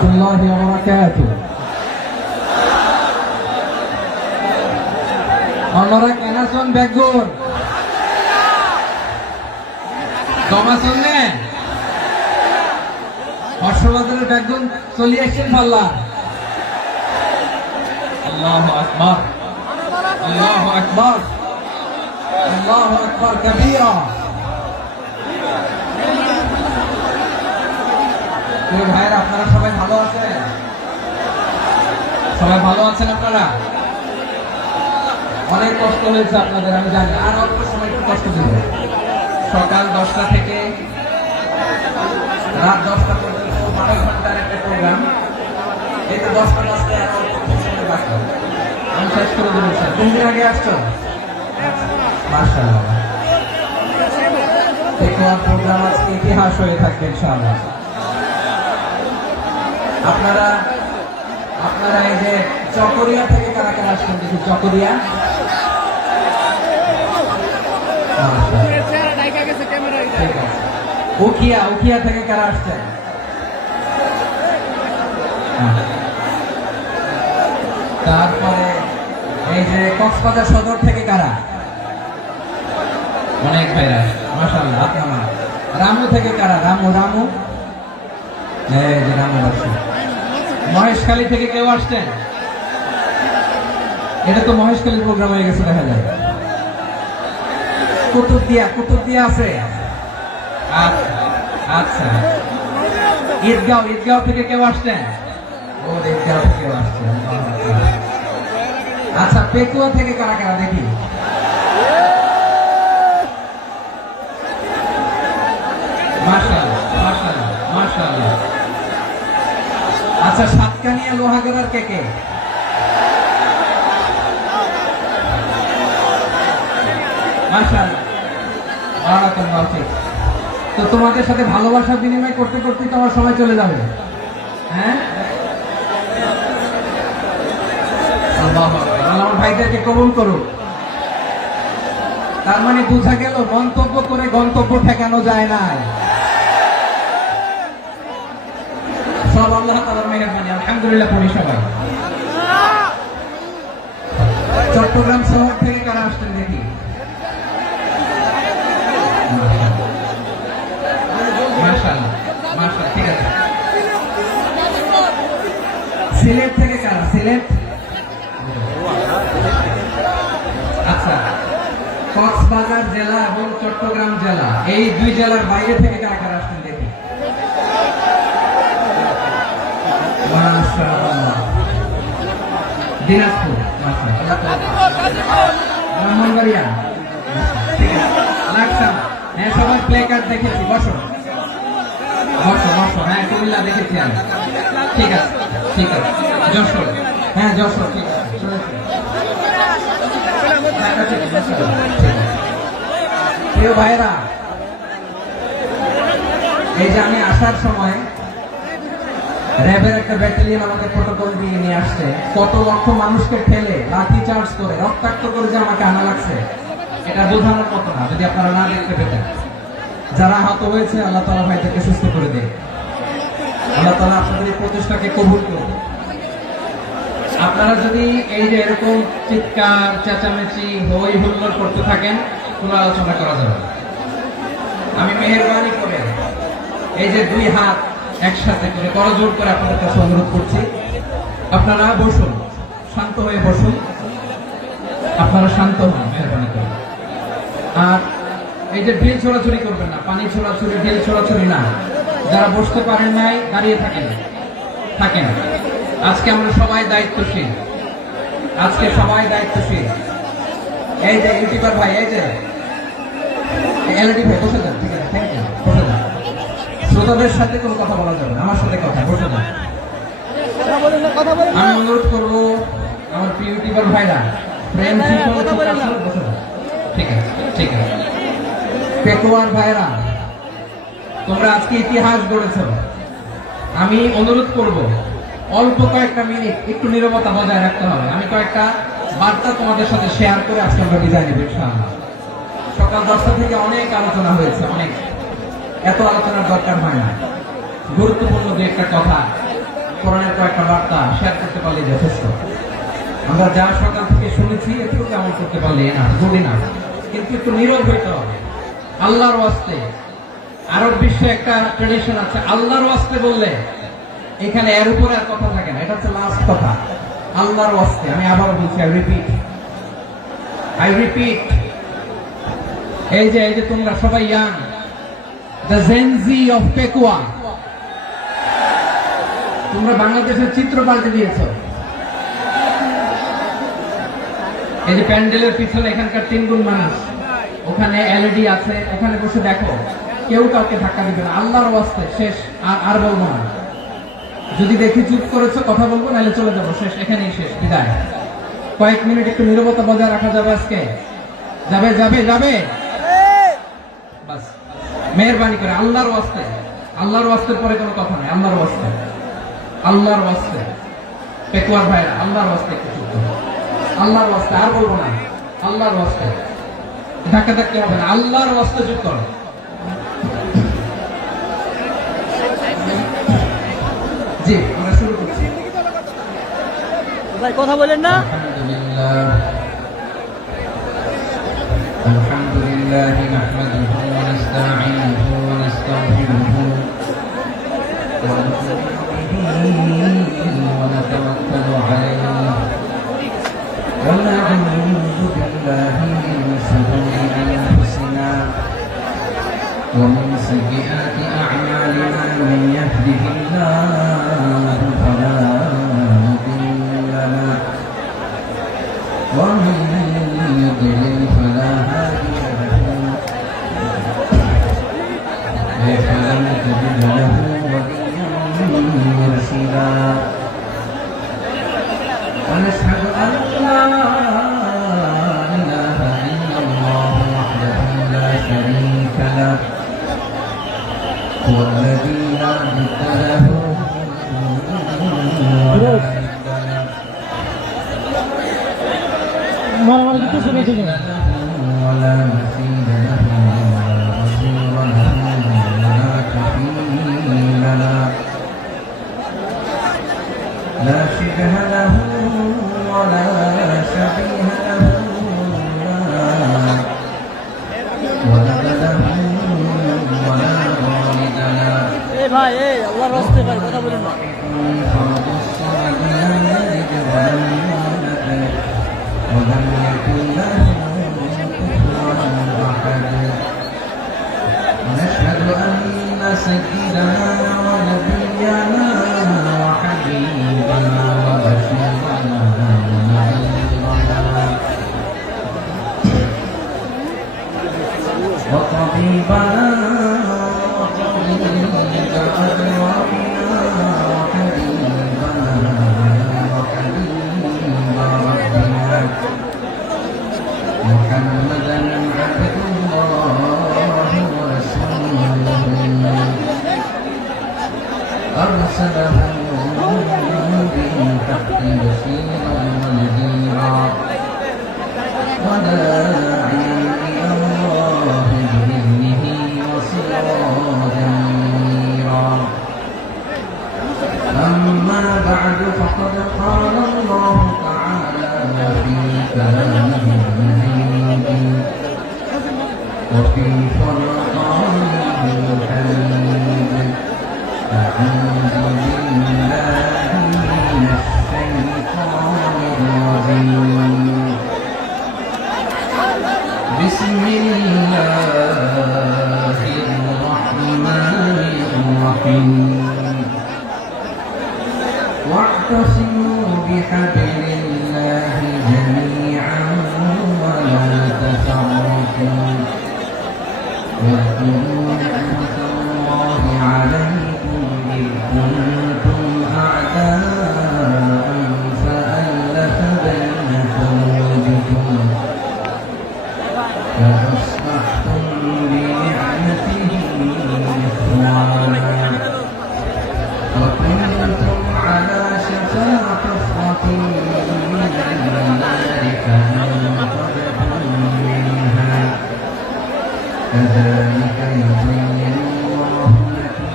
warahmatullahi wabarakatuh. Onorak enason begur. Tomason ne? Hoshobadar begun soliation palla. Allahu Akbar. Allahu Akbar. Allahu Akbar kabira. ভাইরা আপনারা সবাই ভালো আছেন? সবাই ভালো আছেন আপনারা? অনেক কষ্ট হয়েছে আপনাদের আমি জানি, আর অল্প সময় একটু কষ্ট দিবে। সকাল 10টা থেকে রাত 10টা পর্যন্ত 12 ঘন্টার একটা প্রোগ্রাম। এই তো 10টা বাজতে আর অল্প সময় বাকি, আমি শেষ করে দেবো। কোন দিন আগে আসছো? মাশাআল্লাহ, দেখুন প্রোগ্রাম আজকে ইতিহাস হয়ে থাকবে ইনশাআল্লাহ। আপনারা এই যে চকরিয়া থেকে কারা কারা আসছেন দেখি? চকরিয়া, উখিয়া থেকে কারা আসছেন? তারপরে এই যে কক্সবাজার সদর থেকে কারা? অনেক ভাইরা মাশাআল্লাহ। আপনারা রামু থেকে কারা? রামু এই যে রামু আসছে। মহেশখালী থেকে কেউ আসছেন? এটা তো মহেশখালীর প্রোগ্রাম হয়ে গেছে দেখা যায়। কুতুবদিয়া আছে। আচ্ছা, ঈদগাঁও থেকে কেউ আসছেন? ও ঈদগাঁও থেকে কেউ আসছেন। আচ্ছা, পেকুয়া থেকে কারা কারা দেখি? মাশাআল্লাহ। আচ্ছা, সাতকানিয়া লোহাগড়ার কে? মাশাআল্লাহ, বারাকাল্লাহু ফিক। তো তোমাদের সাথে ভালোবাসা বিনিময় করতে করতে তো আমার সময় চলে যাবে। হ্যাঁ, আল্লাহু আকবার। আমার ভাইদেরকে কবুল করুন। তার মানে বোঝা গেল মন্তব্য করে গন্তব্য ঠেকানো যায় না। সব আল্লাহ তাআলার মেহেরবানি, আলহামদুলিল্লাহ। পড়ি সবাই। চট্টগ্রাম শহর থেকে কারা আসছেন দেখি? মাশাআল্লাহ, ঠিক আছে। সিলেট থেকে কারা? সিলেট, আচ্ছা। কক্সবাজার জেলা এবং চট্টগ্রাম জেলা, এই দুই জেলার বাইরে থেকে কারা কারা আসছেন দেখি? দিনাজপুর, ব্রাহ্মণবাড়িয়া, লাকসাম। হ্যাঁ, সবাই প্লে কার্ড দেখেছি। বসো। হ্যাঁ, কুমিল্লা দেখেছি আমি। ঠিক আছে। যশোর, হ্যাঁ যশোর, ঠিক আছে। প্রিয় ভাইরা, এই যে আমি আসার সময় র্যাবের একটা ব্যাটালিয়ন আমাকে প্রোটোকল দিয়ে নিয়ে আসছে। কত লক্ষ মানুষকে ঠেলে লাঠি চার্জ করে রক্তাক্ত করে যে আমাকে আনা লাগছে, এটা বোঝানোর মতো না যদি আপনারা না দেখতে পেতেন। যারা আহত হয়েছে, আল্লাহ তাআলা ভাইদেরকে সুস্থ করে দেয়। আল্লাহ তাআলা আপনাদের এই প্রচেষ্টাকে কবুল করুন। আপনারা যদি এই যে এরকম চিৎকার চেঁচামেচি হই হুল্লোড় করতে থাকেন, কোনো আলোচনা করা যাবে না। আমি মেহেরবানি করে এই যে দুই হাত একসাথে করে করজোড় করে আপনাদের কাছে অনুরোধ করছি, আপনারা বসুন, শান্ত হয়ে বসুন। আপনারা শান্ত হন মেহেরবানি করে। আর এই যে ঢিল ছোড়াছুড়ি করবেন না, পানি ছোড়াছুড়ি, ঢিল ছোড়াছুড়ি না। যারা বসতে পারেন নাই, দাঁড়িয়ে থাকেন। আজকে আমরা সবাই দায়িত্বশীল। এই যে ইউটিউবার ভাই, এই যে এলডি ভাই, বসে যান। ঠিক আছে, থ্যাংক ইউ। বসে যান। শ্রোতাদের সাথে কোনো কথা বলা যাবে না, আমার সাথে কথা। বসে যান। আমি অনুরোধ করবো আমার প্রিয় ইউটিউবার ভাইরা, প্রেম বসে যান। ঠিক আছে। পেকুয়ার ভাইরা, তোমরা আজকে ইতিহাস গড়েছ। আমি অনুরোধ করব অল্প কয়েকটা মিনিট একটু নীরবতা বজায় রাখতে হবে। আমি কয়েকটা বার্তা তোমাদের সাথে শেয়ার করে আজকে আমরা বিদায় নেব ইনশাআল্লাহ। সকাল 10টা থেকে অনেক আলোচনা হয়েছে, এত আলোচনার দরকার হয় না। গুরুত্বপূর্ণ দু একটা কথা কোরআনের কয়েকটা বার্তা শেয়ার করতে পারলে যথেষ্ট। আমরা যা সকাল থেকে শুনেছি একটু কেমন করতে পারলে না বলি না, কিন্তু একটু নীরব হইতে হবে আল্লাহর ওয়াস্তে। আরব বিশ্বে একটা ট্রেডিশন আছে, আল্লাহর ওয়াস্তে বললে এখানে এর উপরে আর কথা থাকে না, এটা হচ্ছে লাস্ট কথা। আল্লাহর ওয়াস্তে, আমি আবার বলছি, আই রিপিট, এই যে তোমরা সবাই young, the Gen Z of Pekua, তোমরা বাংলাদেশের চিত্র পাল্টে দিয়েছো। এই যে প্যান্ডেলের পিছনে এখানকার 3 গুণ মানুষ, ওখানে এলইডি আছে, ওখানে বসে দেখো, কেউ কাউকে ধাক্কা দিবে না। আল্লাহর ওয়াস্তে শেষ, আর বলবো না। যদি দেখি চুপ করেছো কথা বলবো, নাহলে চলে যাবো, শেষ, এখানেই শেষ, বিদায়। কয়েক মিনিট একটু নীরবতা বজায় রাখা যাবে আজকে? যাবে যাবে যাবে, বাস মেহেরবানি করে আল্লাহর ওয়াস্তে। আল্লাহর ওয়াস্তের পরে কোনো কথা নেই, আল্লাহর ওয়াস্তে, আল্লাহর ওয়াস্তে। পেকুয়ার ভাইরা, আল্লাহর ওয়াস্তে একটু চুপ করো, আল্লাহর ওয়াস্তে, আর বলবো না, আল্লাহর ওয়াস্তে। ধাক্কা ধাক্কি হবে না, আল্লাহর ওয়াস্তে চুপ করো। জি, আমরা শুরু করছি। ভাই কথা বলেন না। আলহামদুলিল্লাহ নাহমাদুহু ওয়া নাস্তাঈনুহু ওয়া নাস্তাগফিরুহু ওয়া নু'মিনু বিহি ওয়া নাতাওয়াক্কালু আলাইহি ওয়া না'উযু বিল্লাহি মিন শুরুরি আনফুসিনা ওয়া মিন সাইয়্যাতি আ'মালিনা মান ইয়াহদিহিল্লাহু ফালা মুদিল্লা লাহু ওয়া মান يضلل فلا هادي له فلن تجد له وليا مرشدا ونشهد أن لا إله إلا الله وحده لا شريك له هو الذي لا ند له ولا ند له ولا مثيل له ولا وزير له ولا كفيل له لا شبه له ولا شبيه له ولا ولد له ولا والد له ভাই আল্লাহর রাস্তায় ভাই কথা বলেন না। فرد الصمد لم يلد ولم يولد ولم يكن له كفوا احد ونشهد ان سيدنا ونبينا وحبيبنا وبشيرنا ونذيرنا وطبيبنا وطبيب أرواحنا وحبيبنا وحبيب ربنا محمدا عبد الله ورسوله أرسله بالحق بشيرا ونذيرا وداعيا إلى الله بإذنه وسراجا منيرا أما بعد فقد قال الله تعالى في كلامه المجيد وفي فرقانه الحميد أعوذ بالله من الشيطان الرجيم بسم الله الرحمن الرحيم واعتصموا بحبل الله جميعا ولا تفرقوا واذكروا نعمة الله عليكم إذ كنتم أعداء فألف بين قلوبكم فأصبحتم بنعمته إخوانا وكنتم على شفا حفرة من النار فأنقذكم منها كذلك يبين الله لكم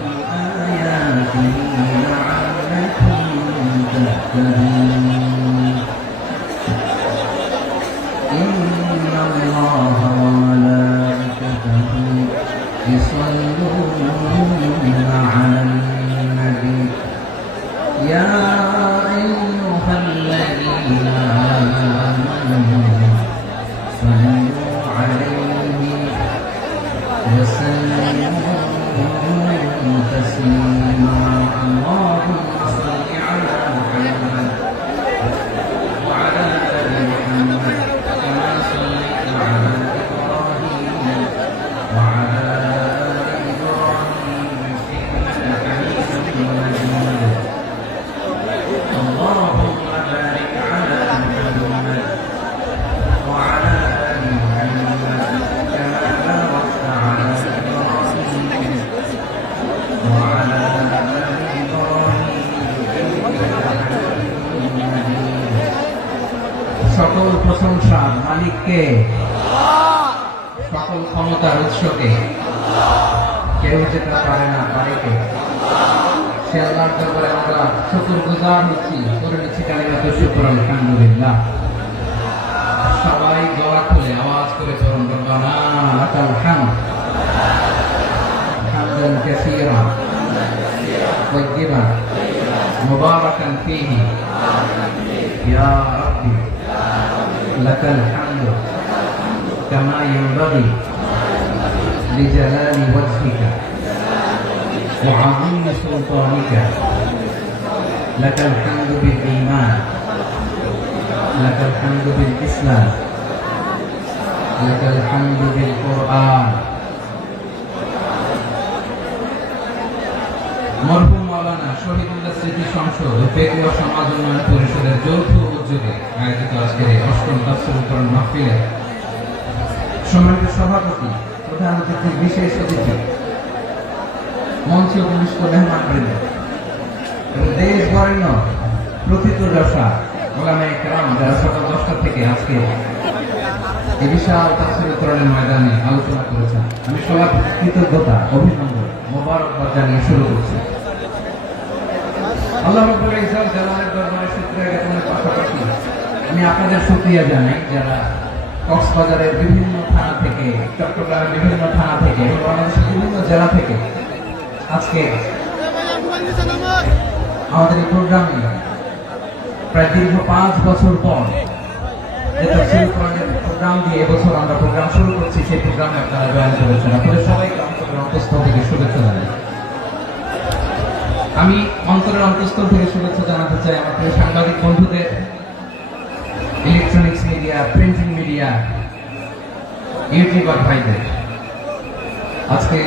آياته لعلكم المهتدين إن الله وملائكته يصلون على النبي يا أيها الذين آمنوا صلوا عليه وسلموا تسليما اللهم صل على محمد وعلى آل محمد كما صليت على إبراهيم وعلى آل إبراهيم إنك حميد مجيد اللهم بارك على محمد وعلى آل محمد كما باركت على إبراهيم وعلى آل إبراهيم إنك حميد مجيد সকল প্রশংসার মালিককে সকল ক্ষমতার উৎসকে কেউ যেতে পারে না পারে কে সে আল্লাহর দরবারে আমরা শুকরগুজার হচ্ছি করে নিচ্ছি কালিমাতুল শুকর আলহামদুলিল্লাহ সবাই গলা খুলে আওয়াজ করে চরণ রব্বানা লাকাল হামদ হামদান কাসীরা তাইয়্যিবান মুবারাকান ফীহি ইয়া রাব্বি লাকাল হামদু কামা ইয়ানবাগি লিজালালি ওয়াজহিকা وعظيم سلطانك لك الحمد بالإيمان لك الحمد بالإسلام لك الحمد بالقرآن মরহুম মাওলানা শহীদুল্লাহ স্মৃতি সংসদ ও ফেকি ও সমাজ উন্নয়ন পরিষদের যৌথ উদ্যোগে আয়োজিত আজকের এই অষ্টম তাফসীর কোরআন মাহফিলে সম্মানিত সভাপতি প্রধান অতিথি বিশেষ অতিথি মঞ্চে উপবিষ্ট মেহমানবৃন্দ এবং দেশ বরেণ্য প্রথিতযশা ওলামায়ে কেরাম যারা সকাল 10টা থেকে আজকে এই বিশাল তাফসীর কোরআনের ময়দানে আলোচনা করেছেন আমি সবার কৃতজ্ঞতা অভিনন্দন মোবারকবাদ জানিয়ে শুরু করছি আল্লাহ রাব্বুল ইজ্জত জালালের দরবারে শুকরিয়া জ্ঞাপনের পাশাপাশি আমি আপনাদের শুকরিয়া জানাই যারা কক্সবাজারের বিভিন্ন থানা থেকে চট্টগ্রামের বিভিন্ন থানা থেকে এবং বাংলাদেশের বিভিন্ন জেলা থেকে আজকে আমাদের এই প্রোগ্রামে প্রায় দীর্ঘ 5 বছর পর যে তাফসীর কোরআনের প্রোগ্রাম দিয়ে এবছর আমরা প্রোগ্রাম শুরু করছি সেই প্রোগ্রামে আপনারা জয়েন করেছেন আপনাদের সবাইকে অন্তরের অন্তঃস্থল থেকে শুভেচ্ছা জানাই আমি অন্তরের অন্তঃস্থল থেকে শুভেচ্ছা জানাতে চাই আমার প্রিয় সাংবাদিক বন্ধুদের electronics media printing media YouTuber ভাইদের আজকে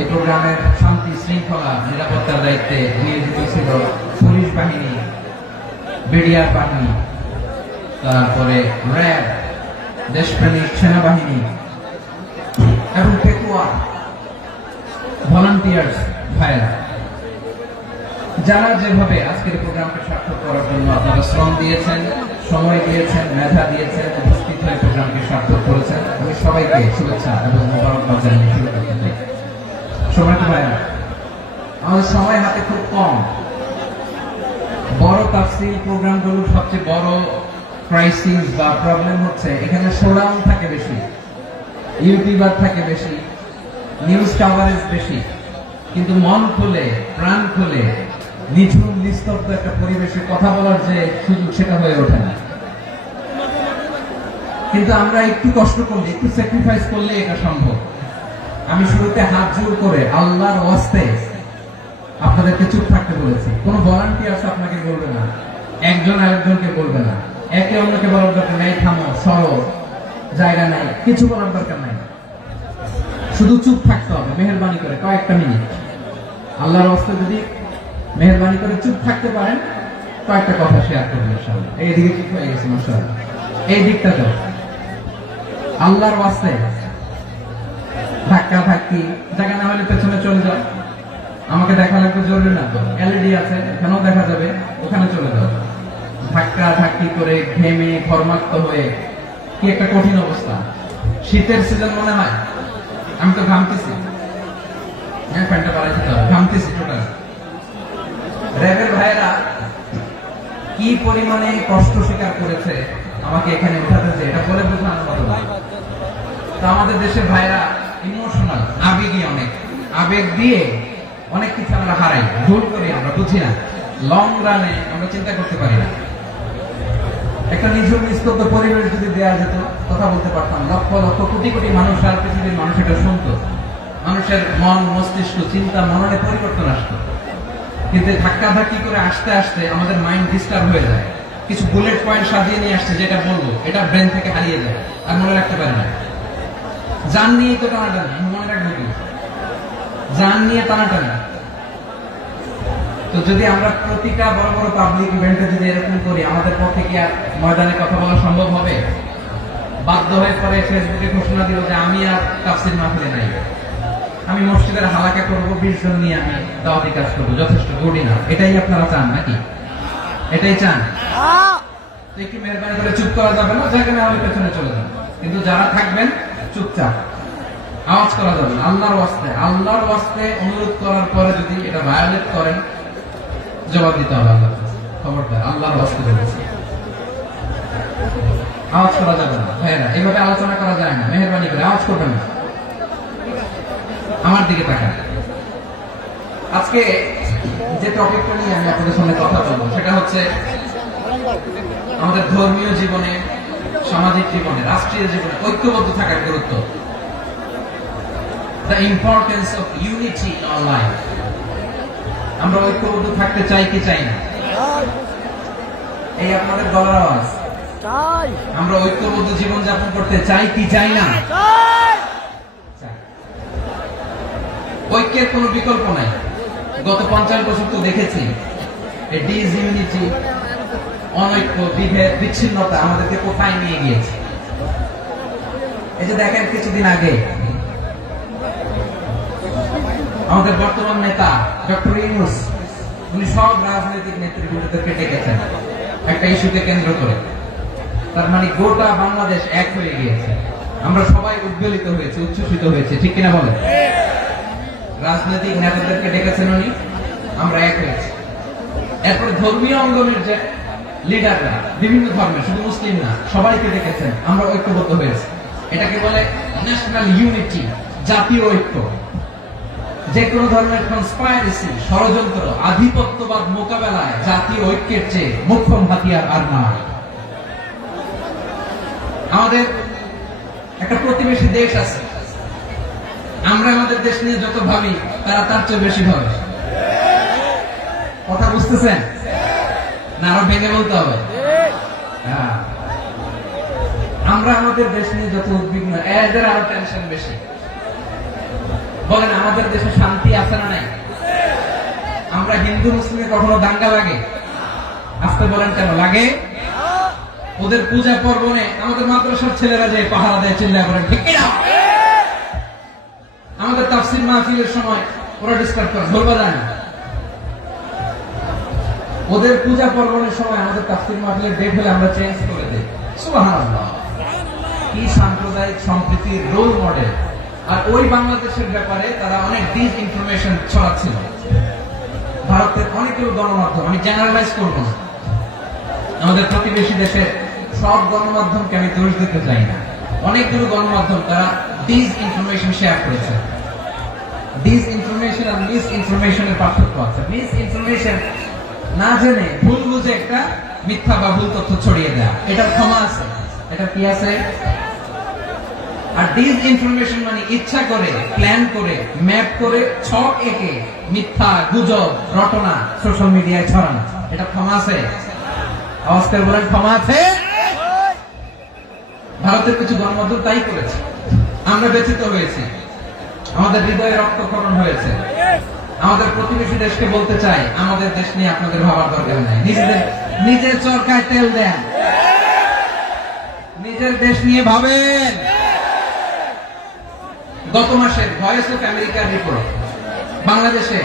এই প্রোগ্রামের শান্তি শৃঙ্খলা নিরাপত্তার দায়িত্বে নিয়োজিত ছিল পুলিশ বাহিনী বিডিআর বাহিনী তারপরে র্যাব দেশপ্রেমিক সেনাবাহিনী এবং পেকুয়া ভলান্টিয়ার্স ভাইরা যারা যেভাবে আজকের প্রোগ্রামকে সার্থক করার জন্য আপনারা শ্রম দিয়েছেন সময় দিয়েছেন মেধা দিয়েছেন উপস্থিত হয়ে প্রোগ্রামকে সার্থক করেছেন আমি সবাইকে শুভেচ্ছা এবং মোবারকবাদ জানিয়ে শুরু করতে চাই সময়টা ভাইরা আমাদের সময় হাতে খুব কম বড় তাফসীর প্রোগ্রামগুলোর সবচেয়ে বড় ক্রাইসিস বা প্রবলেম হচ্ছে এখানে শোডাউন থাকে বেশি ইউটিউবার থাকে বেশি নিউজ কভারেজ বেশি কিন্তু মন খুলে প্রাণ খুলে নিঝুম নিস্তব্ধ একটা পরিবেশে কথা বলার যে সুযোগ সেটা হয়ে ওঠে না কিন্তু আমরা একটু কষ্ট করলে একটু স্যাক্রিফাইস করলে এটা সম্ভব আমি শুরুতে হাত জোর করে আল্লাহর ওয়াস্তে আপনাদেরকে চুপ থাকতে বলেছি কোন ভলান্টিয়ার্স আপনাকে বলবে না একজন আরেকজনকে বলবে না একে অন্যকে বলার দরকার নাই থামো সরো জায়গা নাই কিছু বলার দরকার নাই শুধু চুপ থাকতে হবে মেহেরবানি করে কয়েকটা মিনিট আল্লাহর ওয়াস্তে যদি মেহেরবানি করে চুপ থাকতে পারেন কয়েকটা কথা শেয়ার করবেন ইনশাআল্লাহ এইদিকে ঠিক হয়ে গেছে মাশাআল্লাহ এই দিকটা তো আল্লাহর ওয়াস্তে ধাক্কা ধাক্কি জায়গা না হলে পেছনে চলে যাও আমাকে দেখা লাগবে জরুরি না তো এলইডি আছে এখানেও দেখা যাবে ওখানে চলে যাও ধাক্কা ধাক্কি করে ঘেমে ঘর্মাক্ত হয়ে কি একটা কঠিন অবস্থা শীতের সিজন মনে হয় আমি তো ঘামতেছি হ্যাঁ প্যান্টটা বাড়াই দিতে হবে ঘামতেছি টোটাল র্যাবের ভাইয়েরা কি পরিমাণে কষ্ট স্বীকার করেছে আমাকে এখানে উঠাতে, যে এটা বলে বোঝানোর মতো না। তো আমাদের দেশের ভাইরা ইমোশনাল, আবেগী অনেক, আবেগ দিয়ে অনেক কিছু আমরা হারাই, ভুল করি, আমরা বুঝি না, লং রানে আমরা চিন্তা করতে পারি না। একটা নিঝুম নিস্তব্ধ পরিবেশ যদি দেওয়া যেত, কথা বলতে পারতাম, লক্ষ লক্ষ কোটি কোটি মানুষ আর পৃথিবীর মানুষ এটা শুনতো, মানুষের মন মস্তিষ্ক চিন্তা মননে পরিবর্তন আসতো। কিন্তু ধাক্কাধাক্কি করে আসতে আসতে আমাদের মাইন্ড ডিস্টার্ব হয়ে যায়। কিছু বুলেট পয়েন্ট সাজিয়ে নিয়ে আসছে, যেটা বলবো এটা ব্রেন থেকে হারিয়ে যায়, আর মনে রাখতে পারে না। জান নিয়ে তো টানাটানি, আমি মনে রাখবো কি? জান নিয়ে টানাটানি। তো যদি আমরা প্রতিটা বড় বড় পাবলিক ইভেন্টে যদি এরকম করি, আমাদের পক্ষে কি আর ময়দানে কথা বলা সম্ভব হবে? বাধ্য হয়ে পরে ফেসবুকে ঘোষণা দিল যে আমি আর তাফসীর মাহফিলে নাই, আমি মসজিদের হালাকা করবো, 20 জন নিয়ে আমি দাওয়াতি কাজ করবো, যথেষ্ট গুড না? এটাই আপনারা চান নাকি? এটাই চান? তো একটু মেহরবানি করে চুপ করা যাবে না, যেখানে আমি পেছনে চলে যাবো, কিন্তু যারা থাকবেন চুপচাপ, আওয়াজ করা যাবে না। আল্লাহর ওয়াস্তে, আল্লাহর ওয়াস্তে অনুরোধ করার পরে যদি এটা ভায়োলেট করেন, জবাব দিতে হবে আল্লাহর কাছে। খবরদার, আল্লাহর ওয়াস্তে বলেছি, আওয়াজ করা যাবে না। ভাইয়েরা, এইভাবে আলোচনা করা যায় না, মেহরবানি করে আওয়াজ করবেন না। আমার দিকে তাকান। আজকে যে টপিকটা নিয়ে আমি আপনাদের সামনে কথা বলবো, সেটা হচ্ছে আমাদের ধর্মীয় জীবনে, সামাজিক জীবনে, রাষ্ট্রীয় জীবনে ঐক্যবদ্ধ থাকার গুরুত্ব। The importance of unity in our life. আমরা ঐক্যবদ্ধ থাকতে চাই কি চাই না? এই আপনাদের গলার আওয়াজ। চাই। আমরা ঐক্যবদ্ধ জীবন যাপন করতে চাই কি চাই না? চাই। চাই। ঐক্যের কোনো বিকল্প নাই। গত 50 বছর তো দেখেছি এই ডিসইউনিটি, অনৈক্য, বিভেদ, বিচ্ছিন্নতা আমাদেরকে কোথায় নিয়ে গিয়েছে। এই যে দেখেন, কিছুদিন আগে আমাদের বর্তমান নেতা ডক্টর ইউনূস, উনি সব রাজনৈতিক নেতৃবৃন্দদেরকে ডেকেছেন একটা ইস্যুকে কেন্দ্র করে। তার মানে গোটা বাংলাদেশ এক হয়ে গিয়েছে। আমরা সবাই উদ্বেলিত হয়েছে, উচ্ছ্বসিত হয়েছে, ঠিক কিনা বলেন? রাজনৈতিক নেতাদেরকে ডেকেছেন উনি, আমরা এক হয়েছি। এরপর ধর্মীয় অঙ্গনের যে লিডাররা, বিভিন্ন ধর্মের, শুধু মুসলিম না, সবাইকে ডেকেছেন, আমরা ঐক্যবদ্ধ হয়েছি। এটাকে বলে ন্যাশনাল ইউনিটি, জাতীয় ঐক্য। যে কোনো ধরনের কনস্পাইরেসি, ষড়যন্ত্র, আধিপত্যবাদ মোকাবেলায় জাতীয় ঐক্যের চেয়ে মোক্ষম হাতিয়ার আর নাই। আমাদের একটা প্রতিবেশী দেশ আছে, আমরা আমাদের দেশ নিয়ে যত ভাবি, তারা তার চেয়ে বেশি ভাবে। কথা বুঝতেছেন না? আরো ভেঙে বলতে হবে। হ্যাঁ, আমরা আমাদের দেশ নিয়ে যত উদ্বিগ্ন, এদের আরো টেনশন বেশি। বলেন, আমাদের দেশে শান্তি আছে না নাই? আমরা হিন্দু মুসলিমে কখনো দাঙ্গা লাগে? আসতে বলেন, কেন লাগে? ওদের পূজা পর্বণে আমাদের মাদ্রাসার ছেলেরা যে পাহারা দেয়, চিল্লা করে, ঠিক কিনা? আমাদের তাফসীর মাহফিলের সময় ওরা ডিস্টার্ব করে, বলবা যায় না। ওদের পূজা পর্বণের সময় আমাদের তাফসীর মাহফিলের ডেট হলে আমরা চেঞ্জ করে দিই। সুবহানাল্লাহ, কি সাম্প্রদায়িক সম্প্রীতির রোল মডেল। আর ওই বাংলাদেশের ব্যাপারে তারা অনেক ডিস ইনফরমেশন ছড়াচ্ছিল। ভারতের অনেকগুলো গণমাধ্যম, আমি জেনারেলাইজ করব না, আমাদের প্রতিবেশী দেশের সব গণমাধ্যমকে আমি দোষ দিতে চাই না, অনেকগুলো গণমাধ্যম তারা ডিস ইনফরমেশন শেয়ার করেছে। ডিস ইনফরমেশন আর মিস ইনফরমেশনের পার্থক্য আছে। মিস ইনফরমেশন না জেনে ভুল বুঝে একটা মিথ্যা বা ভুল তথ্য ছড়িয়ে দেয়া, এটার ক্ষমা আছে, এটা কি আছে? আর ডিস ইনফরমেশন মানে ইচ্ছা করে, প্ল্যান করে, ম্যাপ করে, ছক এঁকে মিথ্যা, গুজব, রটনা সোশ্যাল মিডিয়ায় ছড়ানো, এটা ক্ষমা আছে? আওয়াজ করে বলেন, ক্ষমা আছে? ভারতের কিছু গণমাধ্যম তাই করেছে। আমরা ব্যথিত হয়েছি, আমাদের হৃদয়ে রক্তক্ষরণ হয়েছে। আমাদের প্রতিবেশী দেশকে বলতে চাই, আমাদের দেশ নিয়ে আপনাদের ভাবার দরকার নাই, নিজের চরকায় তেল দেন, নিজের দেশ নিয়ে ভাবেন। গত মাসে ভয়েস অফ আমেরিকার রিপোর্ট, বাংলাদেশে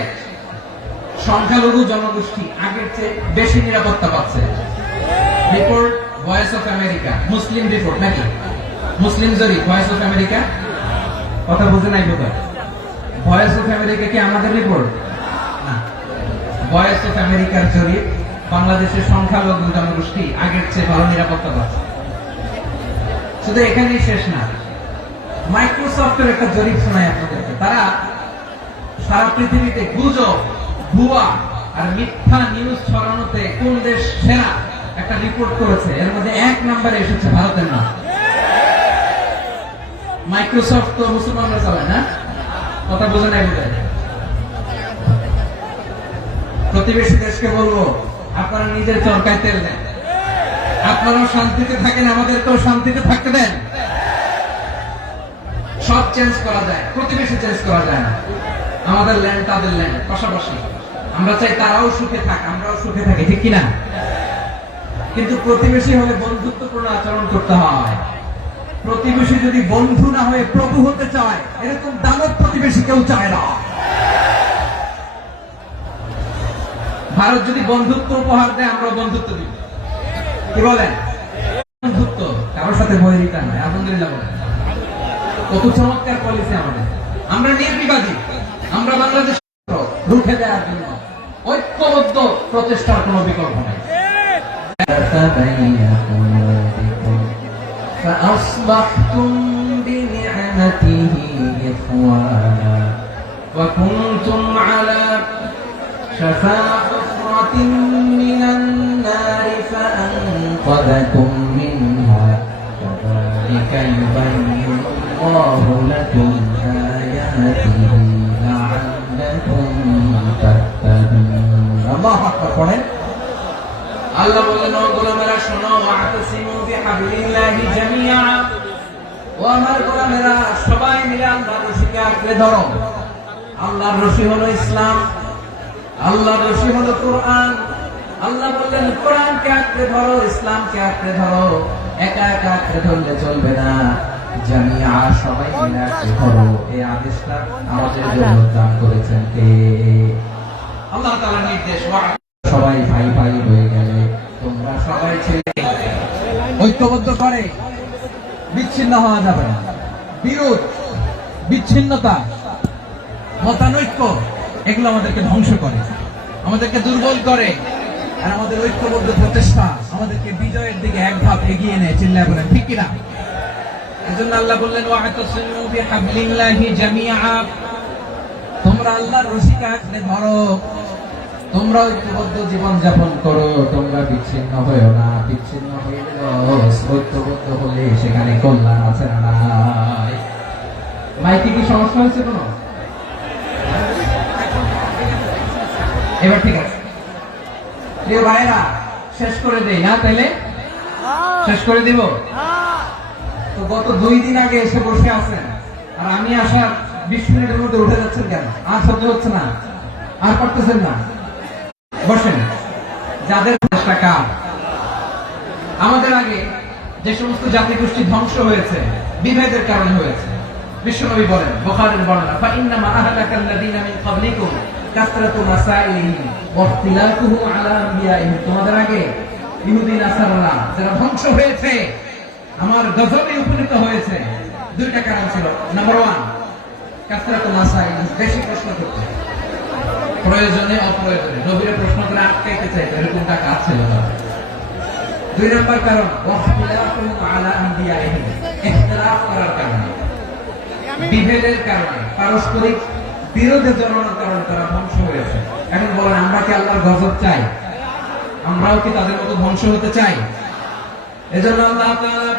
সংখ্যালঘু জনগোষ্ঠী আগের চেয়ে বেশি নিরাপত্তা পাচ্ছে। Report voice of America, Muslim report নাকি? মুসলিম জরিপ, ভয়েস অফ আমেরিকা। কথা বুঝে নাই বোধ হয়। ভয়েস অফ আমেরিকা কি আমাদের রিপোর্ট না? ভয়েস অফ আমেরিকার জরিপ বাংলাদেশের সংখ্যালঘু জনগোষ্ঠী আগের চেয়ে ভালো নিরাপত্তা পাচ্ছে। শুধু এখানেই শেষ না, মাইক্রোসফটের একটা জরিপ শোনায় আপনাদেরকে। তারা সারা পৃথিবীতে গুজব, ভুয়া আর মিথ্যা নিউজ ছড়ানোতে কোন দেশ সেরা একটা রিপোর্ট করেছে। এর মধ্যে 1 নম্বরে এসেছে ভারতের নাম। মাইক্রোসফট তো মুসলমানরা চালায় না, কথা বোঝে নাই বোধ হয়। প্রতিবেশী দেশকে বলবো, আপনারা নিজের চরকায় তেল দেন, আপনারাও শান্তিতে থাকেন, আমাদেরকেও শান্তিতে থাকতে দেন। সব চেঞ্জ করা যায়, প্রতিবেশী চেঞ্জ করা যায় না। আমাদের ল্যান্ড তাদের ল্যান্ড, পাশাপাশি। আমরা চাই তারাও সুখে থাক, আমরাও সুখে থাকি, ঠিক কিনা? কিন্তু প্রতিবেশী হলে বন্ধুত্বপূর্ণ আচরণ করতে হয়। প্রতিবেশী যদি বন্ধু না হয়ে প্রভু হতে চায়, এরকম দানব প্রতিবেশী কেউ চায় না। ভারত যদি বন্ধুত্ব উপহার দেয়, আমরা বন্ধুত্ব দিব। কি বলেন? বন্ধুত্ব কারোর সাথে বৈরিতা নয়। আলহামদুলিল্লাহ বলেন। কত চমৎকার পলিসি আমাদের। আমরা নির্বিবাদী, আমরা বাংলাদেশ রুখে দেওয়ার জন্য ঐক্যবদ্ধ প্রচেষ্টার কোনো বিকল্প নাই। فأصبحتم بنعمته إخوانا وكنتم على شفا حفرة من النار فأنقذكم منها كذلك يبين الله لكم آياته لعلكم تهتدون الله أكبر পড়েন আল্লাহ বলেন, ও গোলামেরা শোনো, ওয়াতাসিমু বিহাবলিল্লাহি জামিআ, ও আমার গোলামেরা সবাই মিলে আল্লাহর রশিকে আঁকড়ে ধরো। আল্লাহর রশি হলো ইসলাম, আল্লাহর রশি হলো কোরআন। আল্লাহ বললেন কোরআনকে আঁকড়ে ধরো, ইসলামকে আঁকড়ে ধরো। একা একা আঁকড়ে ধরলে চলবে না, জামিআ সবাই মিলে আঁকড়ে ধরো। এই আদেশটা আমাদের জন্য দান করেছেন কে? আল্লাহ তাআলার নির্দেশ। সবাই ভাই ভাই হয়ে গেলে তোমরা সবাই ছেলে ঐক্যবদ্ধ করে বিচ্ছিন্ন হওয়া যাবে না। বিরোধ, বিচ্ছিন্নতা, মতানৈক্য এগুলো আমাদেরকে ধ্বংস করে, আমাদেরকে দুর্বল করে। আর আমাদের ঐক্যবদ্ধ প্রচেষ্টা আমাদেরকে বিজয়ের দিকে এক ধাপ এগিয়ে নেয়। চিল্লায় বলেন ঠিক কিনা? এজন্য আল্লাহ বললেন, ওয়াতাসিমু বিহাবলিল্লাহি জামিআ, তোমরা আল্লাহর রশিকে আঁকড়ে ধরো, তোমরা ঐক্যবদ্ধ জীবন যাপন করো, তোমরা বিচ্ছিন্ন হয়েও না। বিচ্ছিন্ন হয়ে ঐক্যবদ্ধ হলে সেখানে কল্যাণ আছে না নাই? মাইকে কি সমস্যা হয়েছে কোনো? এবার ঠিক আছে প্রিয় ভাইরা, শেষ করে দেই না? তাইলে শেষ করে দিব। তো গত 2 দিন আগে এসে বসে আছেন, আর আমি আসার 20 মিনিটের মধ্যে উঠে যাচ্ছেন কেন? আর সহ্য হচ্ছে না, আর পারতেছেন না? বসেন। যাদের চেষ্টা কার? আমাদের আগে যে সমস্ত জাতিগোষ্ঠী ধ্বংস হয়েছে বিভেদের কারণে হয়েছে। বিশ্বনবী বলেন, বুখারীর বর্ণনা, ফাইন্নামা আহলাকাল্লাযীনা মিন ক্বাবলিকুম কাসরাতু মাসাইলিহিম ওয়া ইখতিলাফুহুম আলা আনবিয়াইহিম। তোমাদের আগে ইহুদি নাসারারা যারা ধ্বংস হয়েছে, আমার গজবে উপনীত হয়েছে, 2টা কারণ ছিল। নাম্বার 1, কাসরাতু মাসাইলিহিম, বেশি প্রশ্ন করতে, প্রয়োজনে অপ্রয়োজনে নবীরে প্রশ্ন করে আটকাইতে চাইতো, এরকমটা কাজ ছিল না। 2 নম্বর কারণ, ওয়াখতিলাফুহুম আলা আনবিয়াইহিম, ইখতিলাফ করার কারণে, বিভেদের কারণে, পারস্পরিক বিরোধে জড়ানোর কারণে তারা ধ্বংস হয়েছে। এখন বলেন, আমরা কি আল্লাহর গজব চাই? আমরাও কি তাদের মতো ধ্বংস হতে চাই? এজন্য আল্লাহ তাআলা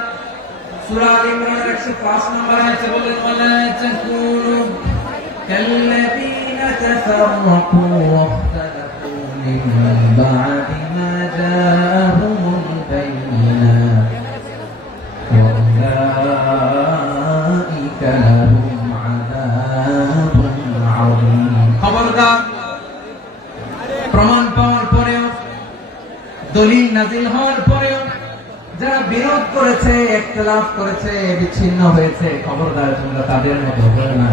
সূরা আল ইমরানের 105 নম্বর আয়াতে বলেন, ওয়ালা তাকুনু কাল্লাযীনা তাফাররাকু ওয়াখতালাফু মিন বা'দি মা জাআহুমুল বায়িনাত ওয়া উলাইকা লাহুম আযাবুন আযীম। খবরদার, প্রমাণ পাওয়ার পরেও, দলিল নাজিল হওয়ার পরেও যারা বিরোধ করেছে, ইখতিলাফ করেছে, বিচ্ছিন্ন হয়েছে, খবরদার তোমরা তাদের মতো হও না।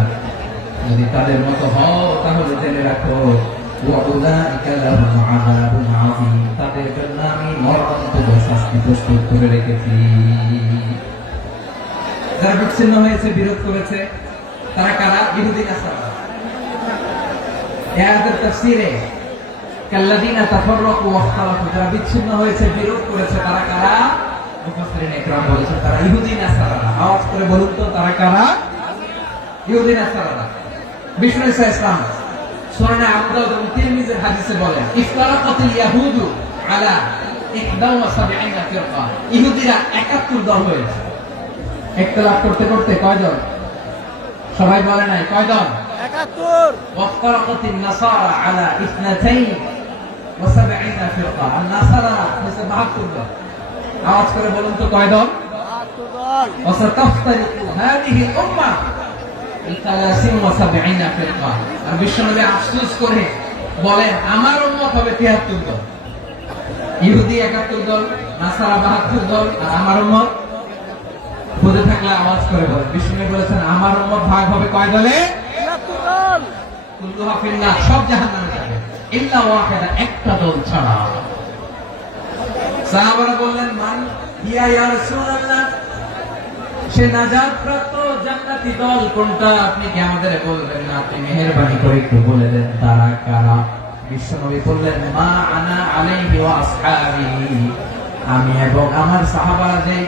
যদি তাদের মতো হও তাহলে জেনে রাখো, ওয়া উলাইকা লাহুম আযাবুন আযীম, তাদের জন্য আমি মরণান্তর শাস্তি প্রস্তুত করে রেখেছি। যারা বিচ্ছিন্ন হয়েছে, বিরোধ করেছে, তারা কারা? ইহুদি নাসারা। এই আয়াতের তাফসীরে কাল্লাযীনা তাফাররাকু ওয়াখতালাফু, যারা বিচ্ছিন্ন হয়েছে, বিরোধ করেছে, তারা কারা? মুফাসসিরিন ইকরাম বলেছেন তারা ইহুদি নাসারা। আওয়াজ করে বলুন তো, তারা কারা? ইহুদি নাসারা। বিষ্ণু ঈসা ইসলাম সুনান আবু দাউদ এবং তিরমিজির হাদিসে বলেন, ইফতারাকাতিল ইয়াহুদু আলা 71 ফিরকা। ইহুদিরা 71 দল হয়েছে। ইখতিলাফ করতে করতে কয় দল? সবাই বলে নাই কয় দল? 71। ওয়াফতারাকাতিন নাসারা আলা 72 ফিরকা। আর নাসারা হচ্ছে 72 দল। আওয়াজ করে বলুন তো কয় দল? 72 দল। ওয়াসাতাফতারিকু হাদিহি উম্মাহ 73 ফিরকা। আর বিশ্বনবী আফসোস করে বলেন, আমার উম্মত হবে 73 দল। ইহুদি 71 দল, নাসারা 72 দল, আর আমার উম্মত বুঝে থাকলে আওয়াজ করে বলেন। বিশ্বনবী বলেছেন, আমার উম্মত ভাগ হবে কয় দলে? 73 দল। কুল্লুহা ফিন্নার, সব জাহান্নামে যাবে, ইল্লা ওয়াহিদা, একটা দল ছাড়া। সাহাবারা বললেন, মান হিয়া ইয়া রাসূলুল্লাহ, সে নাজাত প্রাপ্ত জান্নাতি দল কোনটা? আপনি কি আমাদের বলবেন না? আপনি মেহেরবানি করে একটু বলে দেন তারা কারা? বিশ্বনবী বললেন, মা আনা আলাইহি ওয়া আসহাবি, আমি এবং আমার সাহাবারা যে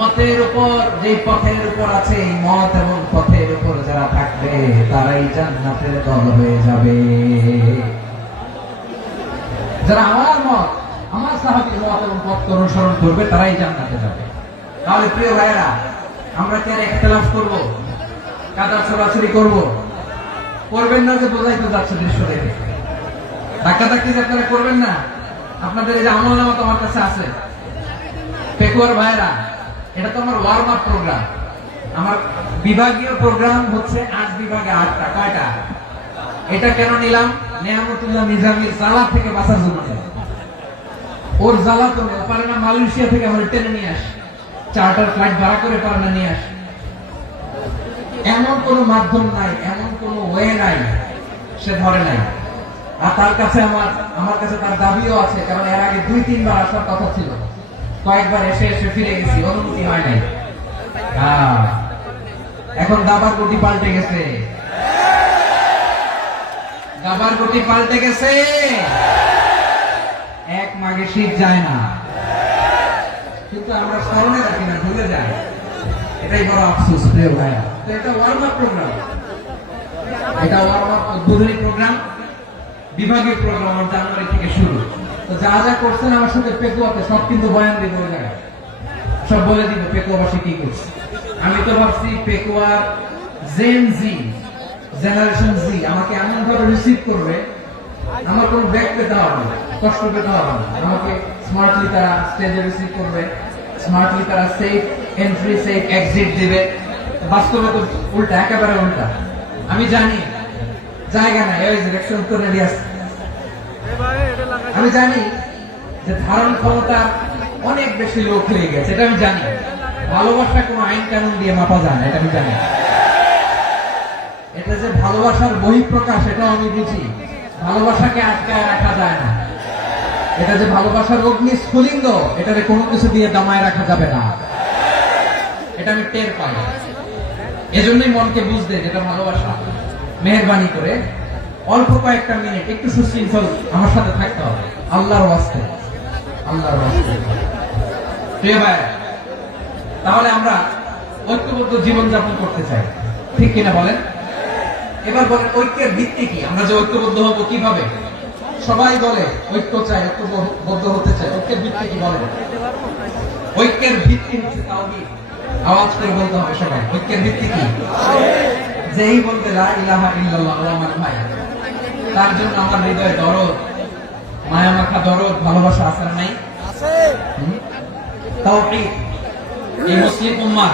মতের উপর, যে পথের উপর আছে, এই মত এবং পথের উপর যারা থাকবে তারাই জান্নাতের দল হয়ে যাবে। যারা আমার মত, আমার সাহাবীর মত এবং পথ অনুসরণ করবে তারাই জান্নাতে যাবে। তাহলে প্রিয় ভাইরা, আমরা কি আর ইখতিলাফ করব? কাদা ছড়াছড়ি করব? করবেন না, যে বোঝাই তো যাচ্ছে দৃশ্য দেখে। ধাক্কাধাক্কি যে আপনারা করবেন না। আপনাদের এই যে আমলনামা তো আমার কাছে আছে। পেকুয়ার ভাইরা, এটা তো আমার ওয়ার্ম আপ প্রোগ্রাম। আমার বিভাগীয় প্রোগ্রাম হচ্ছে 8 বিভাগে 8টা। কয়টা? এটা কেন নিলাম? নেয়ামতুল্লাহ নিজামীর জ্বালা থেকে বাঁচার জন্য নিলাম। ওর জ্বালা তো পারে না, মালয়েশিয়া থেকে আমার টেনে নিয়ে আসে, চার্টার ফ্লাইট ভাড়া করে পারে না নিয়ে আসে। এমন কোন মাধ্যম নাই, এমন কোন ওয়ে নাই, সে ধরে নাই। আর তার কাছে আমার কাছে তার দাবিও আছে, কারণ এর আগে 2-3 বার আসার কথা ছিল। কয়েকবার এসে এসে ফিরে গেছি, অনুমতি হয় নাই। এখন দাবার গতি পাল্টে গেছে, দাবার গতি পাল্টে গেছে। এক মাঘে শীত যায় না, কিন্তু আমরা স্মরণে রাখি না, ভুলে যাই। এটাই বড় আফসোস প্রিয় ভাইয়া। তো এটা ওয়ার্ম আপ প্রোগ্রাম, এটা ওয়ার্ম আপ উদ্বোধনী প্রোগ্রাম, বিভাগীয় প্রোগ্রাম আমার জানুয়ারি থেকে শুরু। তো যা যা করছেন আমার সাথে পেকুয়াতে সব কিন্তু বয়ান দিব, ওই জায়গায় সব বলে দিব পেকুয়াবাসী কি করছে। আমি তো ভাবছি পেকুয়ার জেন জি, জেনারেশন জি আমাকে এমন ভাবে রিসিভ করবে, আমার কোনো ব্যাক পেতে হবে না, কষ্ট পেতে হবে না। আমাকে স্মার্টলি তারা স্টেজে রিসিভ করবে, স্মার্টলি তারা সেফ এন্ট্রি, সেফ এক্সিট দিবে। বাস্তবে তো উল্টা, একেবারে উল্টা। আমি জানি জায়গা নাই, ওই যে রিঅ্যাকশন তো রেডি আছে। আমি জানি যে ধারণ ক্ষমতা অনেক বেশি লোক হয়ে গেছে, এটা আমি জানি। ভালোবাসা কোনো আইন কানুন দিয়ে মাপা যায় না, এটা আমি জানি। এটা যে ভালোবাসার বহিঃপ্রকাশ, এটাও আমি বুঝি। ভালোবাসাকে আটকায় রাখা যায় না। এটা যে ভালোবাসার অগ্নি স্ফুলিঙ্গ, এটারে কোনো কিছু দিয়ে দমায় রাখা যাবে না, এটা আমি টের পাই। এজন্যই মনকে বুঝতে, যেটা ভালোবাসা। মেহেরবানি করে অল্প কয়েকটা মিনিট একটু সুশৃঙ্খল আমার সাথে থাকতে হবে, আল্লাহর ওয়াস্তে, আল্লাহর ওয়াস্তে। প্রিয় ভাই, তাহলে আমরা ঐক্যবদ্ধ জীবনযাপন করতে চাই, ঠিক কিনা বলেন? এবার বলেন, ঐক্যের ভিত্তি কি? আমরা যে ঐক্যবদ্ধ হবো কিভাবে? সবাই বলে ঐক্য চাই, ঐক্যবদ্ধ হতে চাই। ঐক্যের ভিত্তি কি বলেন? ঐক্যের ভিত্তি হচ্ছে তাওহীদ। আওয়াজ করে বলতে হবে সবাই, ঐক্যের ভিত্তি কি? যেই বলবে লা ইলাহা ইল্লাল্লাহ, ও আমার ভাই, তার জন্য আমার হৃদয়ে দরদ, মায়া মাখা দরদ, ভালোবাসা আছে না নাই? আছে। তাওহীদ। এই মুসলিম উম্মাহ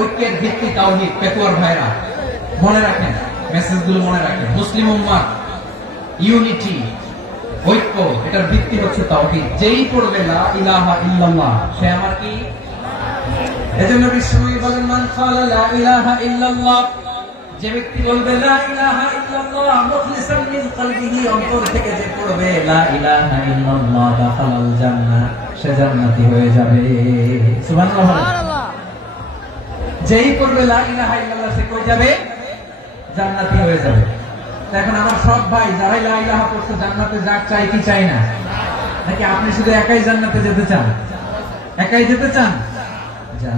ঐক্যের ভিত্তি তাওহীদ। পেকুয়ার ভাইরা মনে রাখেন, মেসেজগুলো মনে রাখেন। মুসলিম উম্মাহ ইউনিটি, ঐক্য, এটার ভিত্তি হচ্ছে তাওহীদ। যেই পড়বে লা ইলাহা ইল্লাল্লাহ, সে আমার কি? এজন্য বিশ্বনবী বলেন, মান ক্বালা লা ইলাহা ইল্লাল্লাহ, যে ব্যক্তি বলবে লা ইলাহা ইল্লাল্লাহ মুখলিসান মিন কলবিহি, অন্তর থেকে যে পড়বে লা ইলাহা ইল্লাল্লাহ, দাখালাল জান্নাহ, সে জান্নাতি হয়ে যাবে। সুবহানাল্লাহ। সুবহানাল্লাহ। যেই পড়বে লা ইলাহা ইল্লাল্লাহ, সে কই যাবে? জান্নাতি হয়ে যাবে। তো এখন আমার সব ভাই যারাই লা ইলাহা পড়ছে জান্নাতে যাক, চাই কি চাই না? নাকি আপনি শুধু একাই জান্নাতে যেতে চান? একাই যেতে চান?